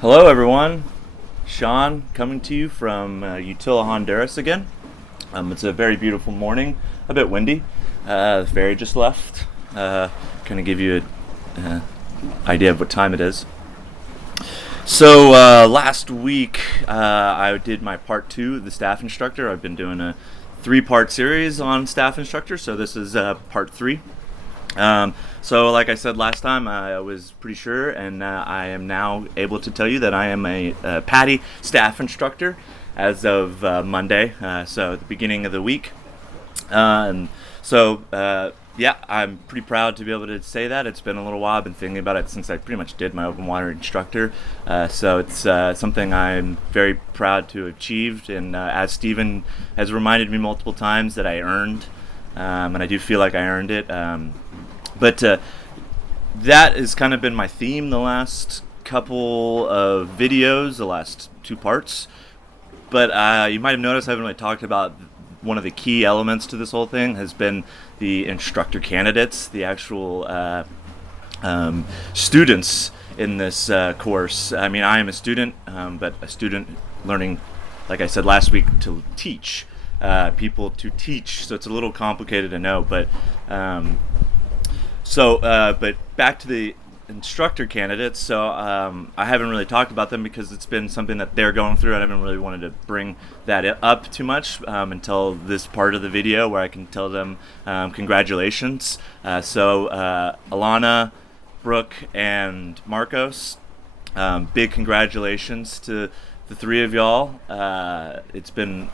Hello, everyone. Sean coming to you from Utila, Honduras again. It's a very beautiful morning, a bit windy. The ferry just left. Kind of give you an idea of what time it is. So last week I did my part 2 of the Staff Instructor. I've been doing a 3-part series on Staff Instructor, so this is part 3. So like I said last time, I was pretty sure, and I am now able to tell you that I am a PADI Staff Instructor as of Monday, so at the beginning of the week. Yeah, I'm pretty proud to be able to say that. It's been a little while. I've been thinking about it since I pretty much did my open water instructor. So it's something I'm very proud to have achieved, and as Stephen has reminded me multiple times, that I earned, and I do feel like I earned it. But that has kind of been my theme the last couple of videos, the last 2 parts. But you might have noticed I haven't really talked about one of the key elements to this whole thing has been the instructor candidates, the actual students in this course. I mean, I am a student, but a student learning, like I said last week, to teach people to teach. So it's a little complicated to know, but but back to the instructor candidates. So I haven't really talked about them because it's been something that they're going through. I haven't really wanted to bring that up too much until this part of the video where I can tell them congratulations. Alanna, Brooke, and Marcos, big congratulations to the 3 of y'all. It's been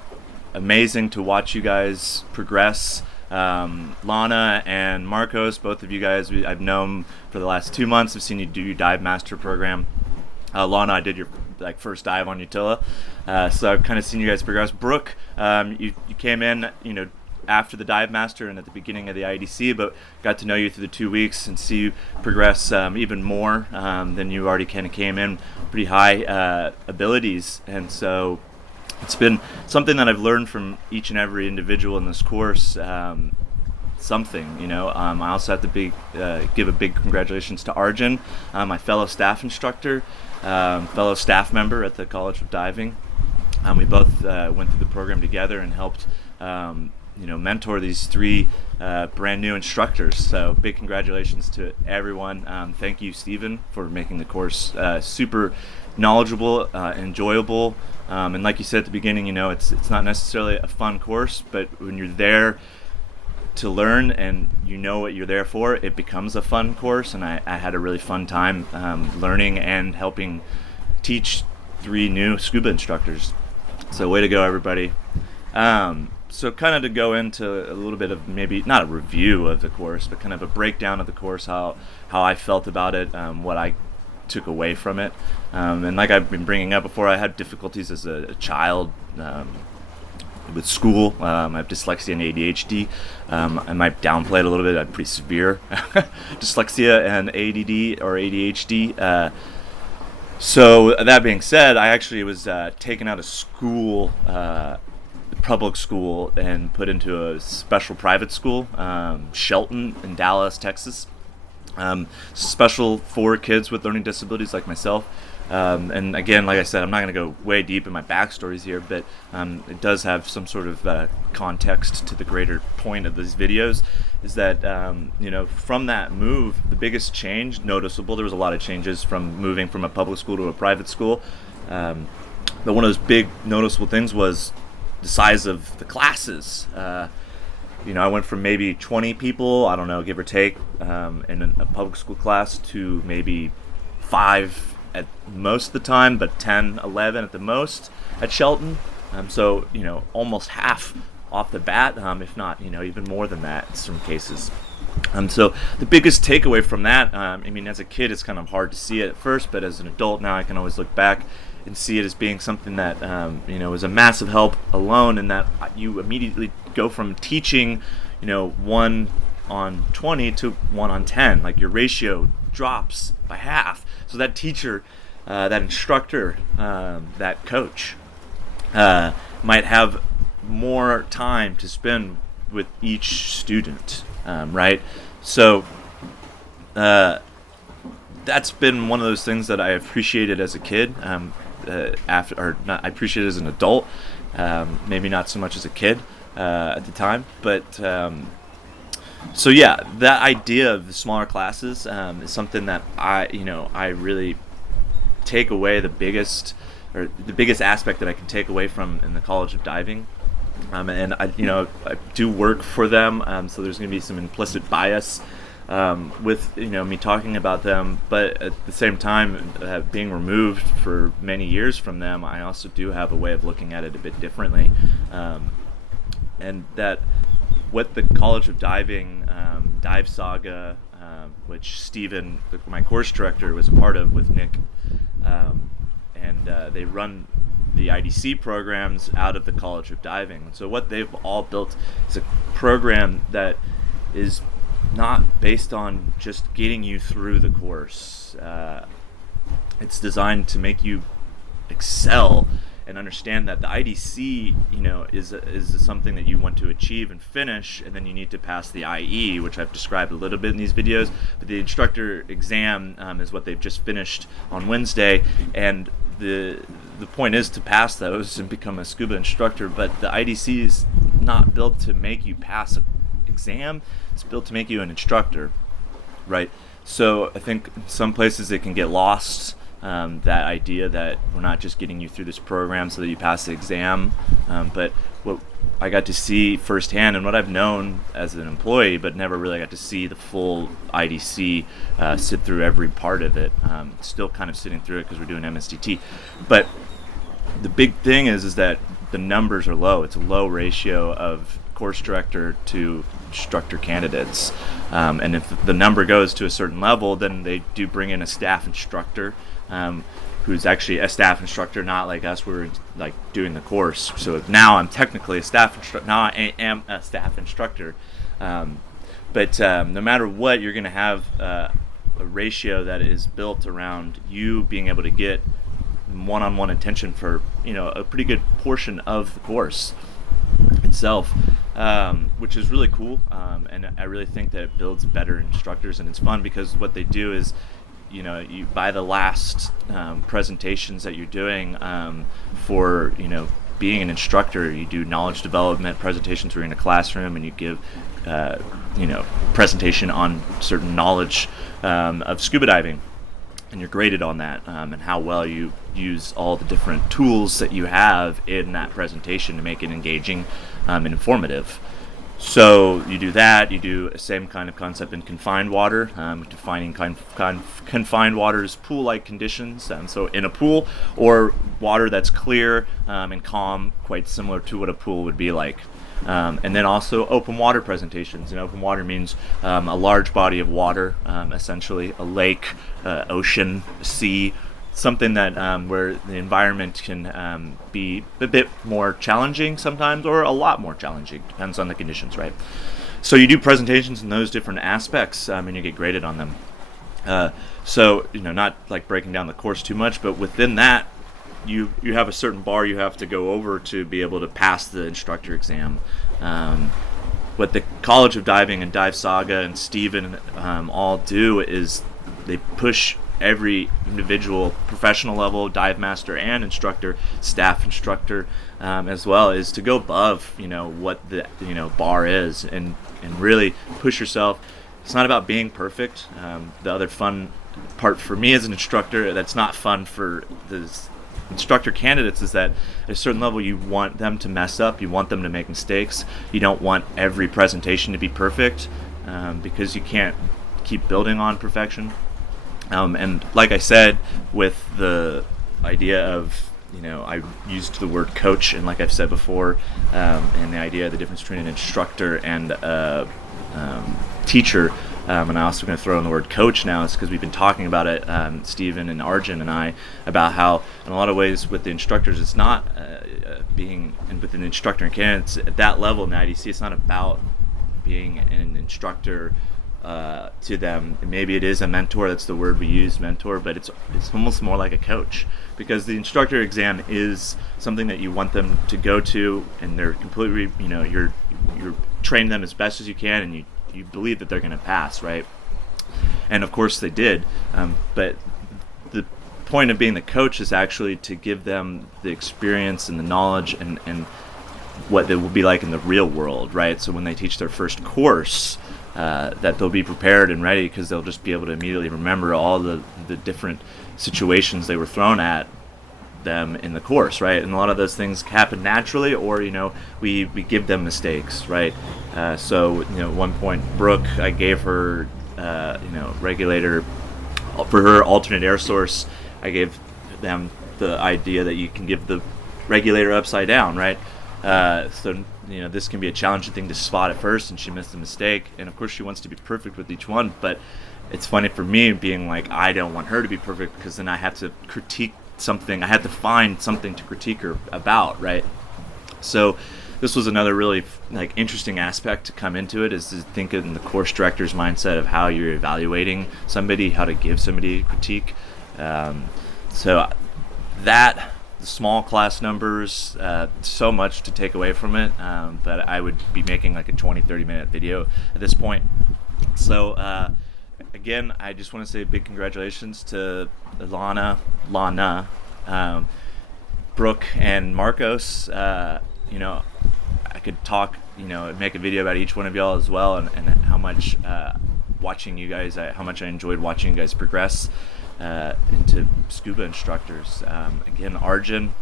amazing to watch you guys progress. Lana and Marcos, both of you guys, I've known for the last 2 months. I've seen you do your dive master program. Lana, I did your first dive on Utila, so I've kind of seen you guys progress. Brooke, you came in, after the dive master and at the beginning of the IDC, but got to know you through the 2 weeks and see you progress even more than you already kind of came in, pretty high abilities, and so it's been something that I've learned from each and every individual in this course. I also have to give a big congratulations to Arjen, my fellow staff instructor, fellow staff member at the College of Diving. We both went through the program together and helped mentor these 3 brand new instructors. So big congratulations to everyone. Thank you, Stephen, for making the course super knowledgeable, enjoyable, and like you said at the beginning, it's not necessarily a fun course, but when you're there to learn and you know what you're there for, it becomes a fun course. And I had a really fun time learning and helping teach 3 new scuba instructors. So way to go, everybody. So kind of to go into a little bit of, maybe not a review of the course, but kind of a breakdown of the course, how I felt about it, what I took away from it. And like I've been bringing up before, I had difficulties as a child with school. I have dyslexia and ADHD. I might downplay it a little bit. I had pretty severe dyslexia and ADD or ADHD. So that being said, I actually was taken out of school, public school, and put into a special private school, Shelton in Dallas, Texas. Special for kids with learning disabilities like myself. And again, like I said, I'm not going to go way deep in my backstories here, but it does have some sort of context to the greater point of these videos, is that, from that move, the biggest change noticeable, there was a lot of changes from moving from a public school to a private school. But one of those big noticeable things was the size of the classes. I went from maybe 20 people, I don't know, give or take, in a public school class to maybe 5 at most of the time, but 10, 11 at the most at Shelton. So, almost half off the bat, if not, even more than that in some cases. So the biggest takeaway from that, as a kid, it's kind of hard to see it at first, but as an adult now, I can always look back and see it as being something that, was a massive help alone, in that you immediately go from teaching, 1 on 20 to 1 on 10. Like, your ratio drops by half. So that teacher, that instructor, that coach might have more time to spend with each student, right? So that's been one of those things that I appreciated as a kid. I appreciated as an adult. Maybe not so much as a kid at the time, but so yeah, that idea of the smaller classes is something that I really take away the biggest aspect that I can take away from in the College of Diving. And I do work for them, so there's going to be some implicit bias with me talking about them, but at the same time, being removed for many years from them, I also do have a way of looking at it a bit differently, and that what the College of Diving, Dive Saga, which Steven, my course director, was a part of with Nick, and they run the IDC programs out of the College of Diving. So what they've all built is a program that is not based on just getting you through the course. It's designed to make you excel and understand that the IDC, is something that you want to achieve and finish, and then you need to pass the IE, which I've described a little bit in these videos. But the instructor exam is what they've just finished on Wednesday, and the point is to pass those and become a scuba instructor. But the IDC is not built to make you pass an exam; it's built to make you an instructor, right? So I think in some places it can get lost. That idea that we're not just getting you through this program so that you pass the exam, but what I got to see firsthand and what I've known as an employee, but never really got to see the full IDC sit through every part of it. Still kind of sitting through it because we're doing MSDT, but the big thing is that the numbers are low. It's a low ratio of course director to instructor candidates, and if the number goes to a certain level, then they do bring in a staff instructor, who's actually a staff instructor, not like us. We're like doing the course. So now I'm technically a staff instructor. Now I am a staff instructor. But no matter what, you're going to have a ratio that is built around you being able to get one-on-one attention for a pretty good portion of the course itself, which is really cool. And I really think that it builds better instructors, and it's fun because what they do is, you by the last presentations that you're doing for being an instructor, you do knowledge development presentations where you're in a classroom and you give presentation on certain knowledge of scuba diving, and you're graded on that, and how well you use all the different tools that you have in that presentation to make it engaging and informative. So you do that. You do the same kind of concept in confined water, defining confined water as pool-like conditions. So in a pool, or water that's clear and calm, quite similar to what a pool would be like. And then also open water presentations. And open water means a large body of water, essentially a lake, ocean, sea, something that where the environment can be a bit more challenging sometimes, or a lot more challenging, depends on the conditions, right? So you do presentations in those different aspects, and you get graded on them. So not like breaking down the course too much, but within that, you have a certain bar you have to go over to be able to pass the instructor exam. What the College of Diving and Dive Saga and Steven all do is they push every individual professional level, dive master and instructor, staff instructor, as well, is to go above what the bar is, and really push yourself. It's not about being perfect. The other fun part for me as an instructor that's not fun for the instructor candidates is that at a certain level you want them to mess up, you want them to make mistakes. You don't want every presentation to be perfect, because you can't keep building on perfection. And like I said, with the idea of, I used the word coach, and like I've said before, and the idea of the difference between an instructor and a teacher, and I'm also going to throw in the word coach now, is because we've been talking about it, Stephen and Arjen and I, about how in a lot of ways with the instructors, it's not being, and with an instructor and candidates at that level in the IDC, it's not about being an instructor to them. Maybe it is a mentor, that's the word we use, mentor, but it's almost more like a coach, because the instructor exam is something that you want them to go to, and they're completely, you're training them as best as you can, and you believe that they're going to pass, right? And of course they did, but the point of being the coach is actually to give them the experience and the knowledge and what it will be like in the real world, right? So when they teach their first course, that they'll be prepared and ready, because they'll just be able to immediately remember all the different situations they were thrown at them in the course, right? And a lot of those things happen naturally, or we give them mistakes, right? So at one point, Brooke, I gave her regulator for her alternate air source. I gave them the idea that you can give the regulator upside down, right? So this can be a challenging thing to spot at first, and she missed a mistake, and of course she wants to be perfect with each one. But it's funny for me being like, I don't want her to be perfect, because then I have to critique something. I had to find something to critique her about, right? So this was another really interesting aspect to come into it, is to think in the course director's mindset of how you're evaluating somebody, how to give somebody a critique. So that, the small class numbers, so much to take away from it, but I would be making like a 20-30 minute video at this point. So again, I just want to say a big congratulations to Alanna, Brooke, and Marcos. I could talk, make a video about each one of y'all as well, and how much watching you guys, how much I enjoyed watching you guys progress into scuba instructors. Again, Arjen,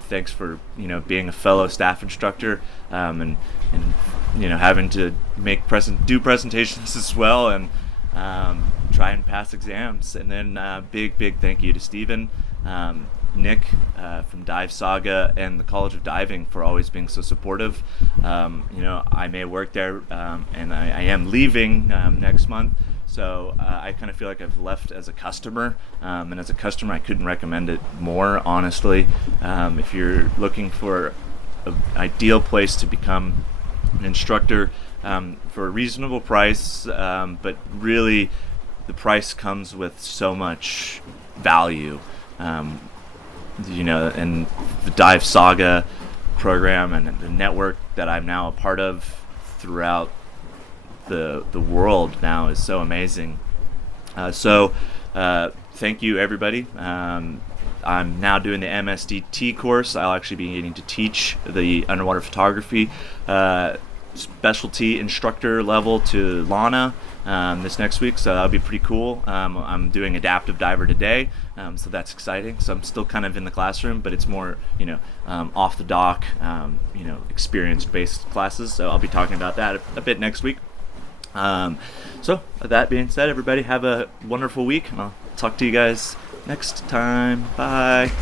thanks for being a fellow staff instructor, and having to do presentations as well, and try and pass exams. And then big thank you to Steven, Nick from Dive Saga, and the College of Diving for always being so supportive. I may work there, and I am leaving next month, so I kind of feel like I've left as a customer, and as a customer I couldn't recommend it more, honestly. If you're looking for an ideal place to become an instructor for a reasonable price, but really the price comes with so much value, and the Dive Saga program and the network that I'm now a part of throughout the world now is so amazing. So thank you, everybody. I'm now doing the MSDT course. I'll actually be getting to teach the underwater photography specialty instructor level to Alanna this next week, so that'll be pretty cool. I'm doing adaptive diver today, so that's exciting. So I'm still kind of in the classroom, but it's more off the dock, experience-based classes. So I'll be talking about that a bit next week. So that being said, everybody have a wonderful week, and I'll talk to you guys next time. Bye.